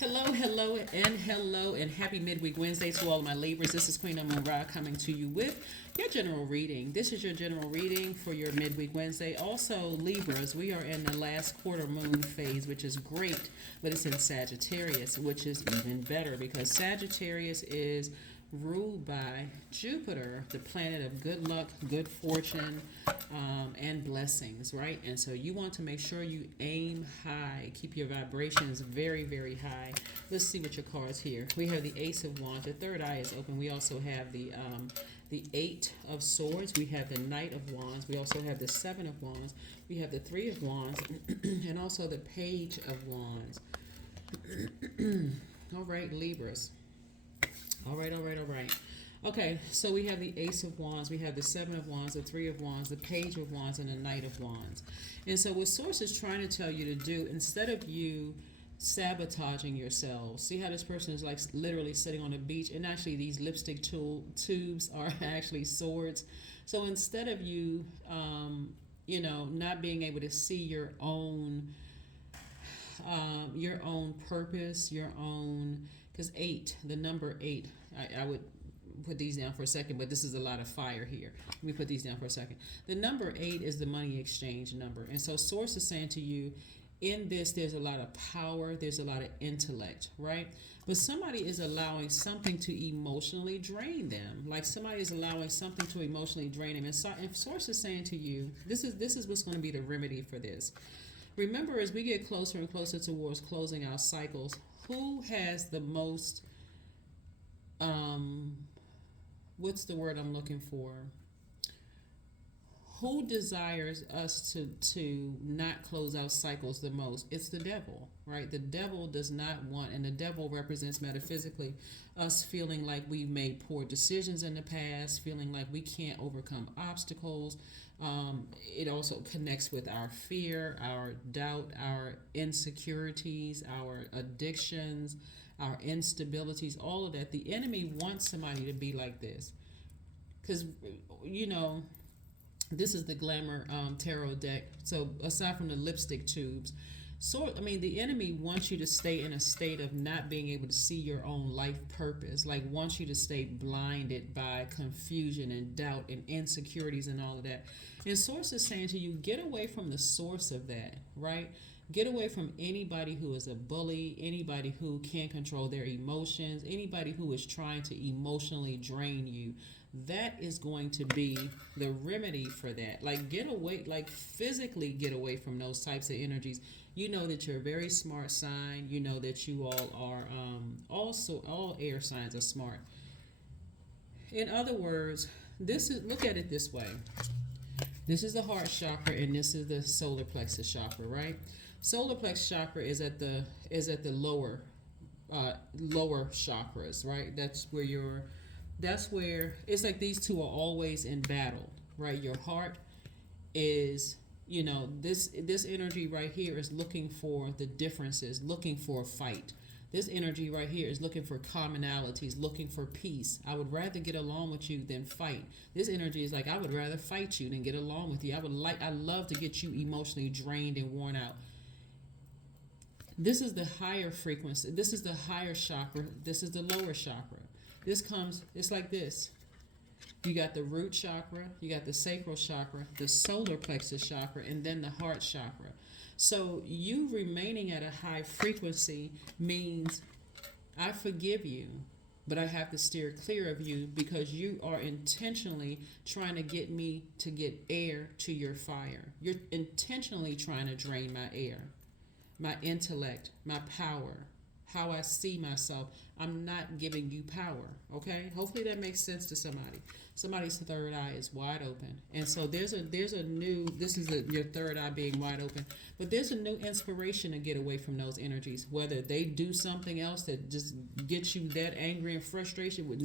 Hello, and happy midweek Wednesday to all of my Libras. This is Queen Moon Ra coming to you with your general reading. This is your general reading for your midweek Wednesday. Also, Libras, we are in the last quarter moon phase, which is great, but it's in Sagittarius, which is even better because Sagittarius is ruled by Jupiter, the planet of good luck, good fortune, and blessings, right? And so you want to make sure you aim high, keep your vibrations very, very high. Let's see what your cards here. We have the Ace of Wands. The third eye is open. We also have the Eight of Swords. We have the Knight of Wands. We also have the Seven of Wands. We have the Three of Wands, and also the Page of Wands. All right, Libras. All right. Okay, so we have the Ace of Wands, we have the Seven of Wands, the Three of Wands, the Page of Wands, and the Knight of Wands. And so what Source is trying to tell you to do, instead of you sabotaging yourselves, see how this person is like literally sitting on a beach, and actually these lipstick tubes are actually swords. So instead of you, not being able to see your own purpose, your own, because the number eight, I would put these down for a second, but this is a lot of fire here. Let me put these down for a second. The number eight is the money exchange number. And so Source is saying to you, in this, there's a lot of power, there's a lot of intellect, right? But somebody is allowing something to emotionally drain them. Like somebody is allowing something to emotionally drain them. And Source is saying to you, this is what's going to be the remedy for this. Remember, as we get closer and closer towards closing our cycles, who has the most, what's the word I'm looking for? Who desires us to not close out cycles the most? It's the devil, right? The devil does not want, and the devil represents metaphysically us feeling like we've made poor decisions in the past, feeling like we can't overcome obstacles. It also connects with our fear, our doubt, our insecurities, our addictions, our instabilities, all of that. The enemy wants somebody to be like this. Because, this is the Glamour Tarot deck. So aside from the lipstick tubes, the enemy wants you to stay in a state of not being able to see your own life purpose. Like wants you to stay blinded by confusion and doubt and insecurities and all of that. And Source is saying to you, get away from the source of that, right? Get away from anybody who is a bully, anybody who can't control their emotions, anybody who is trying to emotionally drain you. That is going to be the remedy for that. Like get away, like physically get away from those types of energies. You know that you're a very smart sign. You know that you all are, also all air signs are smart. In other words, look at it this way. This is the heart chakra and this is the solar plexus chakra, right? Solar plexus chakra is at the lower chakras, right? That's where it's like these two are always in battle, right? Your heart is, this energy right here is looking for the differences, looking for a fight. This energy right here is looking for commonalities, looking for peace. I would rather get along with you than fight. This energy is like, I would rather fight you than get along with you. I love to get you emotionally drained and worn out. This is the higher frequency. This is the higher chakra. This is the lower chakra. It's like this. You got the root chakra, you got the sacral chakra, the solar plexus chakra, and then the heart chakra. So you remaining at a high frequency means I forgive you, but I have to steer clear of you because you are intentionally trying to get me to get air to your fire. You're intentionally trying to drain my air, my intellect, my power, how I see myself. I'm not giving you power, okay? Hopefully that makes sense to somebody. Somebody's third eye is wide open. And so there's a new, your third eye being wide open, but there's a new inspiration to get away from those energies. Whether they do something else that just gets you that angry and frustration with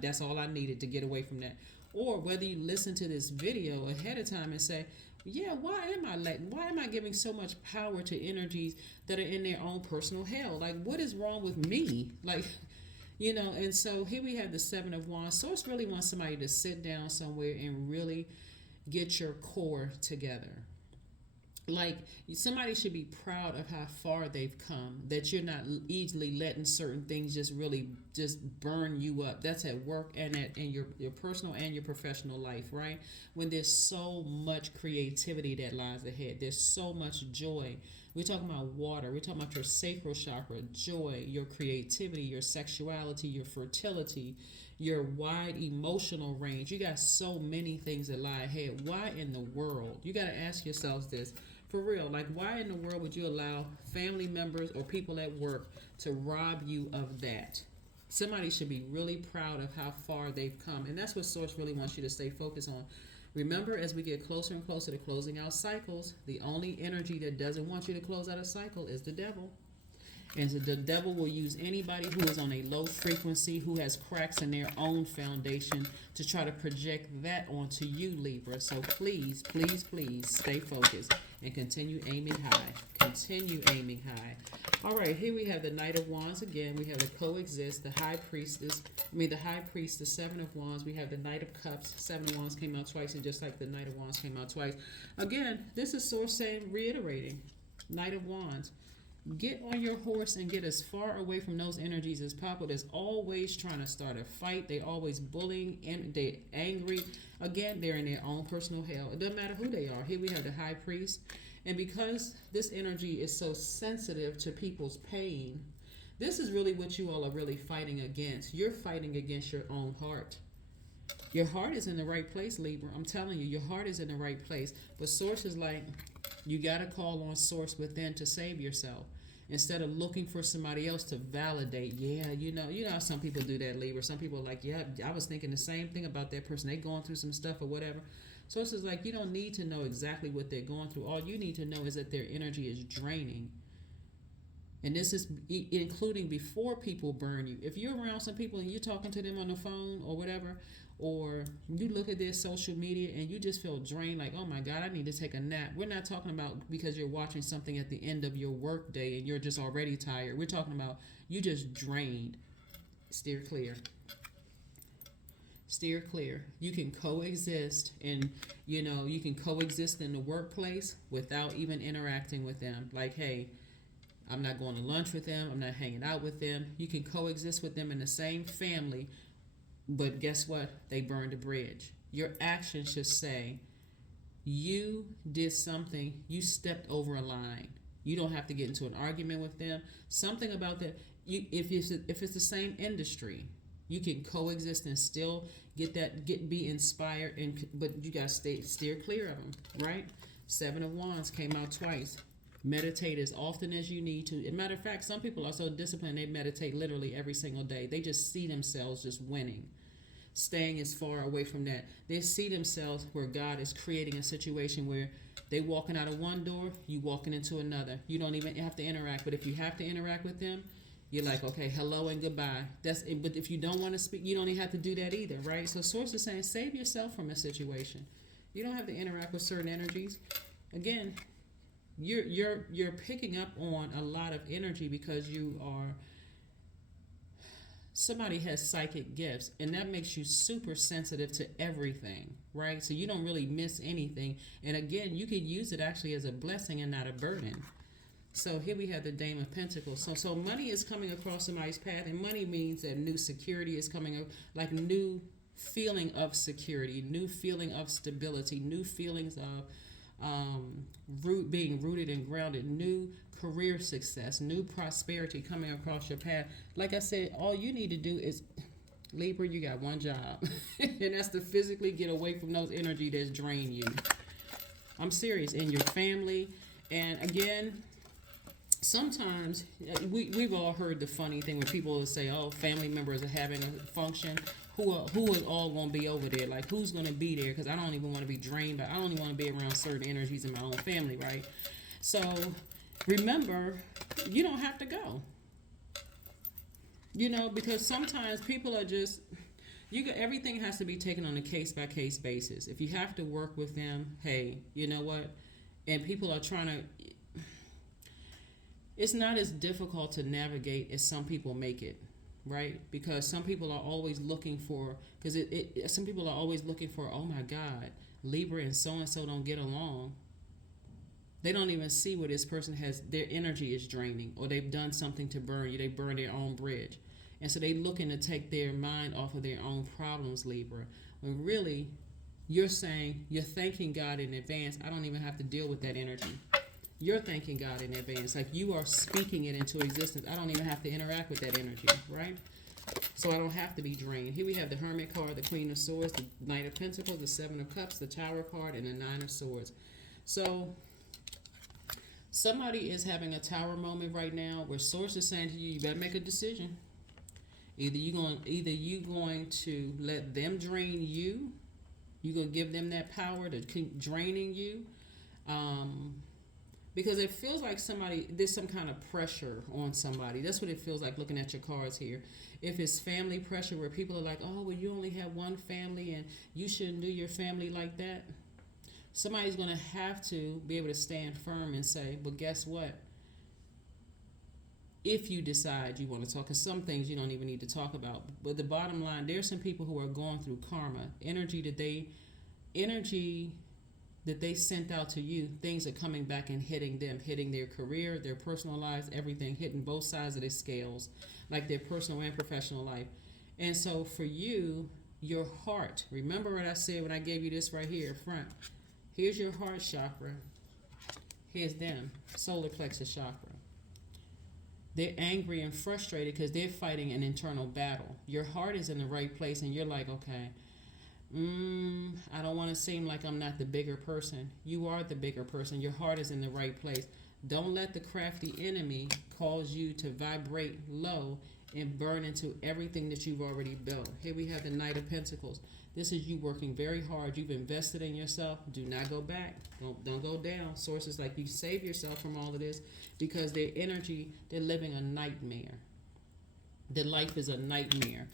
that's all I needed to get away from that. Or whether you listen to this video ahead of time and say, yeah, why am I giving so much power to energies that are in their own personal hell? Like, what is wrong with me? Like, and so here we have the Seven of Wands. Source really wants somebody to sit down somewhere and really get your core together. like somebody should be proud of how far they've come, that you're not easily letting certain things just really just burn you up. That's at work and in your personal and your professional life, right? When there's so much creativity that lies ahead, there's so much joy. We're talking about water, we're talking about your sacral chakra, joy, your creativity, your sexuality, your fertility, your wide emotional range. You got so many things that lie ahead. Why in the world? You got to ask yourselves this. For real, like, why in the world would you allow family members or people at work to rob you of that? Somebody should be really proud of how far they've come. And that's what Source really wants you to stay focused on. Remember, as we get closer and closer to closing out cycles, the only energy that doesn't want you to close out a cycle is the devil. And so the devil will use anybody who is on a low frequency, who has cracks in their own foundation, to try to project that onto you, Libra. So please, please, please stay focused and continue aiming high. Continue aiming high. All right, here we have the Knight of Wands again. We have the Coexist, the High Priestess. The High Priest, the Seven of Wands. We have the Knight of Cups. Seven of Wands came out twice, and just like the Knight of Wands came out twice. Again, this is Source saying, reiterating, Knight of Wands. Get on your horse and get as far away from those energies as possible. That's always trying to start a fight. They always bullying and they angry. Again, they're in their own personal hell. It doesn't matter who they are. Here we have the High Priest. And because this energy is so sensitive to people's pain, this is really what you all are really fighting against. You're fighting against your own heart. Your heart is in the right place, Libra. I'm telling you, your heart is in the right place. But Source is like, you got to call on Source within to save yourself. Instead of looking for somebody else to validate, you know how some people do that, Libra. Some people are like, yeah, I was thinking the same thing about that person. They going through some stuff or whatever. So it's just like, you don't need to know exactly what they're going through. All you need to know is that their energy is draining. And this is including before people burn you. If you're around some people and you're talking to them on the phone or whatever, or you look at their social media and you just feel drained, like, oh my God, I need to take a nap. We're not talking about because you're watching something at the end of your work day and you're just already tired. We're talking about you just drained. Steer clear. Steer clear. You can coexist, and you can coexist in the workplace without even interacting with them. Like, hey, I'm not going to lunch with them. I'm not hanging out with them. You can coexist with them in the same family. But guess what? They burned a bridge. Your actions should say, you did something, you stepped over a line. You don't have to get into an argument with them. Something about that. If it's the same industry, you can coexist and still be inspired, but you got to steer clear of them, right? Seven of Wands came out twice. Meditate as often as you need to. As a matter of fact, some people are so disciplined, they meditate literally every single day. They just see themselves just winning, staying as far away from that. They see themselves where God is creating a situation where they walking out of one door, you walking into another. You don't even have to interact, but if you have to interact with them, you're like, okay, hello and goodbye. That's it. But if you don't want to speak, you don't even have to do that either, right? So Source is saying, save yourself from a situation. You don't have to interact with certain energies. Again, you're picking up on a lot of energy because somebody has psychic gifts, and that makes you super sensitive to everything, right? So you don't really miss anything. And again, you can use it actually as a blessing and not a burden. So here we have the Dame of Pentacles. So money is coming across somebody's path, and money means that new security is coming up, like new feeling of security, new feeling of stability, new feelings of being rooted and grounded, new career success, new prosperity coming across your path. Like I said, all you need to do is, Libra, you got one job, and that's to physically get away from those energy that's drain you. I'm serious. In your family. And again, sometimes we've all heard the funny thing when people will say, oh, family members are having a function. Who is all going to be over there? Like, who's going to be there? Because I don't even want to be drained, but I don't even want to be around certain energies in my own family, right? So remember, you don't have to go. Because sometimes people are just, everything has to be taken on a case-by-case basis. If you have to work with them, hey, you know what? And people are trying to, it's not as difficult to navigate as some people make it. Right? Because some people are always looking for, some people are always looking for, oh my God, Libra and so don't get along. They don't even see where this person has, their energy is draining, or they've done something to burn you. They burn their own bridge. And so they looking to take their mind off of their own problems, Libra. When really, you're saying, you're thanking God in advance. I don't even have to deal with that energy. You're thanking God in advance. Like you are speaking it into existence. I don't even have to interact with that energy, right? So I don't have to be drained. Here we have the Hermit card, the Queen of Swords, the Knight of Pentacles, the Seven of Cups, the Tower card, and the Nine of Swords. So somebody is having a tower moment right now where Source is saying to you, you better make a decision. Either you going to let them drain you, you're going to give them that power to keep draining you. Because it feels like there's some kind of pressure on somebody. That's what it feels like looking at your cards here. If it's family pressure where people are like, oh, well, you only have one family and you shouldn't do your family like that. Somebody's going to have to be able to stand firm and say, but guess what? If you decide you want to talk, because some things you don't even need to talk about. But the bottom line, there's some people who are going through karma, energy that they sent out to you. Things are coming back and hitting them, hitting their career, their personal lives, everything, hitting both sides of their scales, like their personal and professional life. And so for you, your heart, remember what I said when I gave you this right here front. Here's your heart chakra. Here's them, solar plexus chakra. They're angry and frustrated because they're fighting an internal battle. Your heart is in the right place and you're like, okay, I don't want to seem like I'm not the bigger person. You are the bigger person. Your heart is in the right place. Don't let the crafty enemy cause you to vibrate low and burn into everything that you've already built. Here we have the Knight of Pentacles. This is you working very hard. You've invested in yourself. Do not go back. Don't go down. Sources like you save yourself from all of this because their energy, they're living a nightmare. Their life is a nightmare.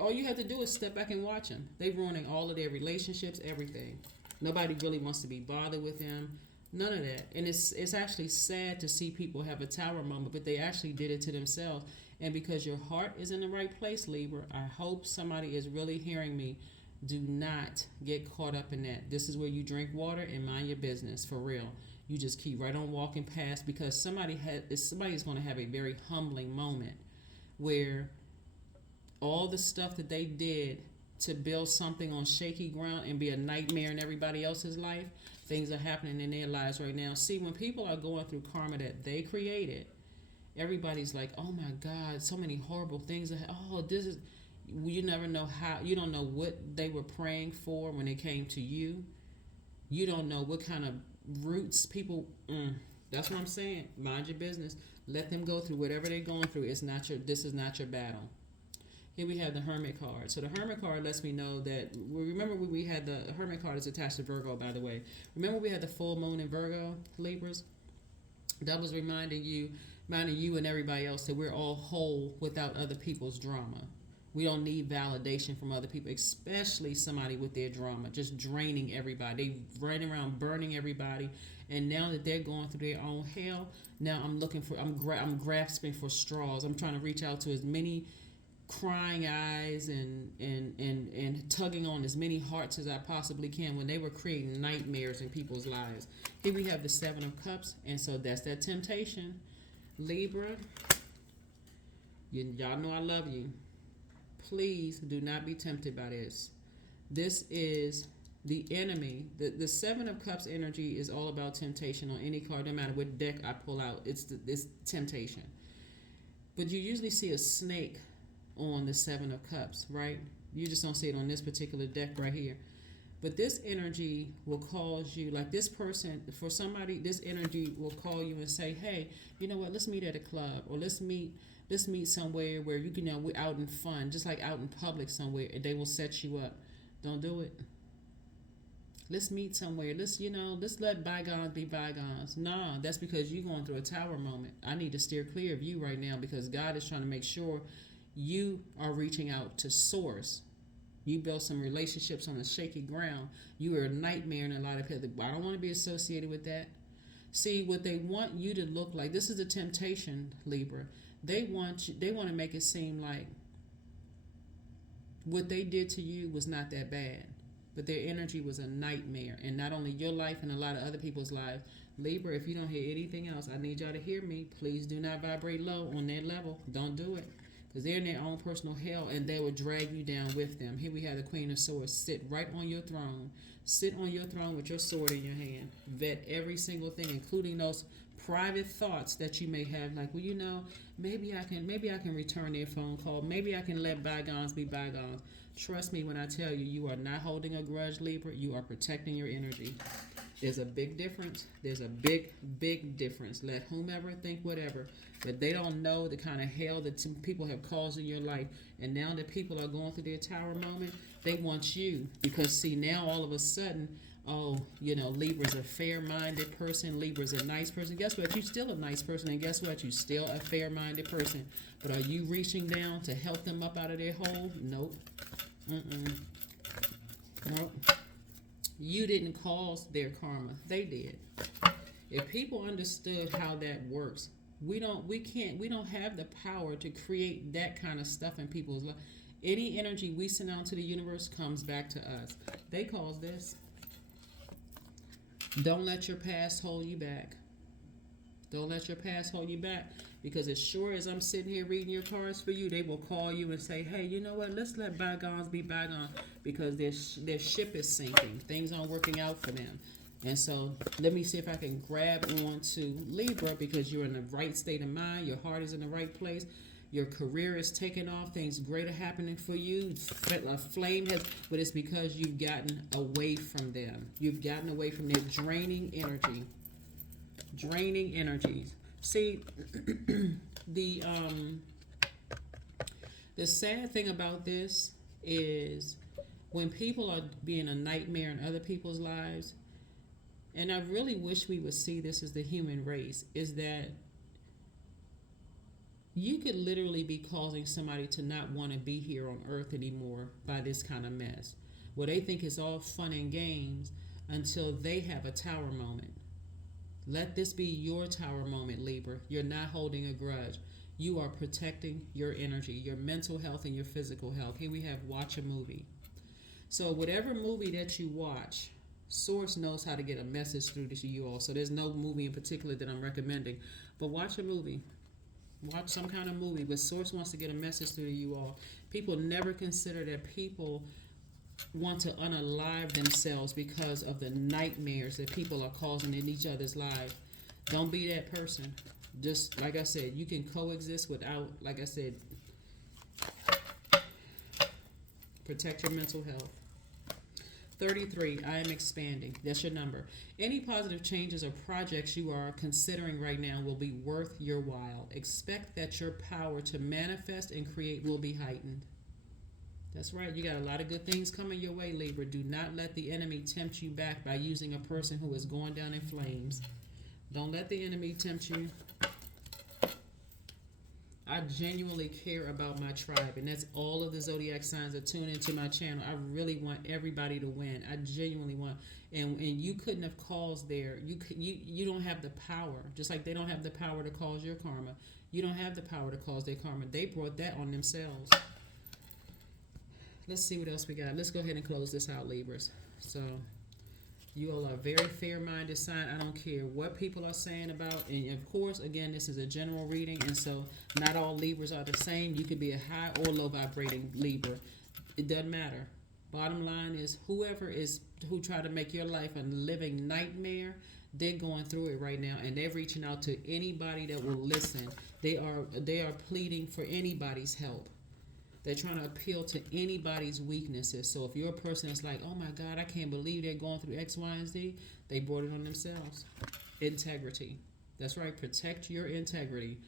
All you have to do is step back and watch them. They're ruining all of their relationships, everything. Nobody really wants to be bothered with them. None of that. And it's actually sad to see people have a tower moment, but they actually did it to themselves. And because your heart is in the right place, Libra, I hope somebody is really hearing me. Do not get caught up in that. This is where you drink water and mind your business, for real. You just keep right on walking past because somebody's going to have a very humbling moment where all the stuff that they did to build something on shaky ground and be a nightmare in everybody else's life, things are happening in their lives right now. See, when people are going through karma that they created, everybody's like, oh my God, so many horrible things. You never know how, you don't know what they were praying for when it came to you. You don't know what kind of roots people, that's what I'm saying. Mind your business. Let them go through whatever they're going through. This is not your battle. Here we have the Hermit card. So the Hermit card lets me know that, remember we had the Hermit card is attached to Virgo, by the way. Remember we had the full moon in Virgo, Libras? That was reminding you and everybody else that we're all whole without other people's drama. We don't need validation from other people, especially somebody with their drama, just draining everybody. They running around burning everybody. And now that they're going through their own hell, now I'm grasping for straws. I'm trying to reach out to as many crying eyes and tugging on as many hearts as I possibly can when they were creating nightmares in people's lives. Here we have the Seven of Cups, and so that's that temptation. Libra, y'all know I love you. Please do not be tempted by this. This is the enemy. The Seven of Cups energy is all about temptation on any card, no matter what deck I pull out. It's temptation. But you usually see a snake on the Seven of Cups, right? You just don't see it on this particular deck right here. But this energy will cause you, like this person, for somebody, this energy will call you and say, hey, you know what, let's meet at a club, or let's meet somewhere where you can, we're out in fun, just like out in public somewhere, and they will set you up. Don't do it. Let's meet somewhere. Let's let bygones be bygones. No, that's because you're going through a tower moment. I need to steer clear of you right now because God is trying to make sure you are reaching out to source. You built some relationships on a shaky ground. You are a nightmare in a lot of people. I don't want to be associated with that. See, what they want you to look like, this is the temptation, Libra. They want to make it seem like what they did to you was not that bad, but their energy was a nightmare. And not only your life and a lot of other people's lives, Libra, if you don't hear anything else, I need y'all to hear me. Please do not vibrate low on that level. Don't do it. Because they're in their own personal hell and they will drag you down with them. Here we have the Queen of Swords. Sit right on your throne. Sit on your throne with your sword in your hand. Vet every single thing, including those private thoughts that you may have, like, well, you know, maybe I can return their phone call. Maybe I can let bygones be bygones. Trust me when I tell you, you are not holding a grudge, Libra. You are protecting your energy. There's a big difference. There's a big, big difference. Let whomever think whatever, but they don't know the kind of hell that some people have caused in your life. And now that people are going through their tower moment, they want you. Because, see, now all of a sudden, oh, you know, Libra's a fair-minded person. Libra's a nice person. Guess what? You're still a nice person. And guess what? You're still a fair-minded person. But are you reaching down to help them up out of their hole? Nope. Nope. You didn't cause their karma. They did. If people understood how that works, we don't have the power to create that kind of stuff in people's life. Any energy we send out to the universe comes back to us. They caused this. Don't let your past hold you back. Don't let your past hold you back. Because as sure as I'm sitting here reading your cards for you, they will call you and say, hey, you know what? Let's let bygones be bygones. Because their ship is sinking. Things aren't working out for them. And so let me see if I can grab on to Libra, because you're in the right state of mind. Your heart is in the right place. Your career is taking off. Things great are happening for you. A flame has, but it's because you've gotten away from them. You've gotten away from their draining energy. Draining energies. See, the sad thing about this is when people are being a nightmare in other people's lives, and I really wish we would see this as the human race, is that you could literally be causing somebody to not want to be here on earth anymore by this kind of mess. Well, they think it's all fun and games until they have a tower moment. Let this be your tower moment, Libra. You're not holding a grudge. You are protecting your energy, your mental health, and your physical health. Here we have watch a movie. So whatever movie that you watch, Source knows how to get a message through to you all. So there's no movie in particular that I'm recommending. But watch a movie. Watch some kind of movie. But Source wants to get a message through to you all. People never consider that people want to unalive themselves because of the nightmares that people are causing in each other's lives. Don't be that person. Just like I said, you can coexist without, like I said, protect your mental health. 33, I am expanding. That's your number. Any positive changes or projects you are considering right now will be worth your while. Expect that your power to manifest and create will be heightened. That's right. You got a lot of good things coming your way, Libra. Do not let the enemy tempt you back by using a person who is going down in flames. Don't let the enemy tempt you. I genuinely care about my tribe, and that's all of the zodiac signs that tune into my channel. I really want everybody to win. I genuinely want, and you couldn't have caused their, you don't have the power. Just like they don't have the power to cause your karma. You don't have the power to cause their karma. They brought that on themselves. Let's see what else we got. Let's go ahead and close this out, Libras. So, you all are a very fair-minded sign. I don't care what people are saying about, and of course, again, this is a general reading, and so not all Libras are the same. You could be a high or low vibrating Libra. It doesn't matter. Bottom line is, who try to make your life a living nightmare, they're going through it right now, and they're reaching out to anybody that will listen. They are pleading for anybody's help. They're trying to appeal to anybody's weaknesses. So if you're a person that's like, oh my God, I can't believe they're going through X, Y, and Z, they brought it on themselves. Integrity. That's right. Protect your integrity.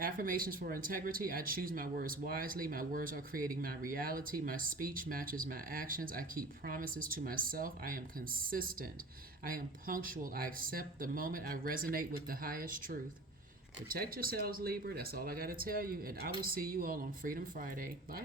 Affirmations for integrity. I choose my words wisely. My words are creating my reality. My speech matches my actions. I keep promises to myself. I am consistent. I am punctual. I accept the moment. I resonate with the highest truth. Protect yourselves, Libra. That's all I got to tell you. And I will see you all on Freedom Friday. Bye.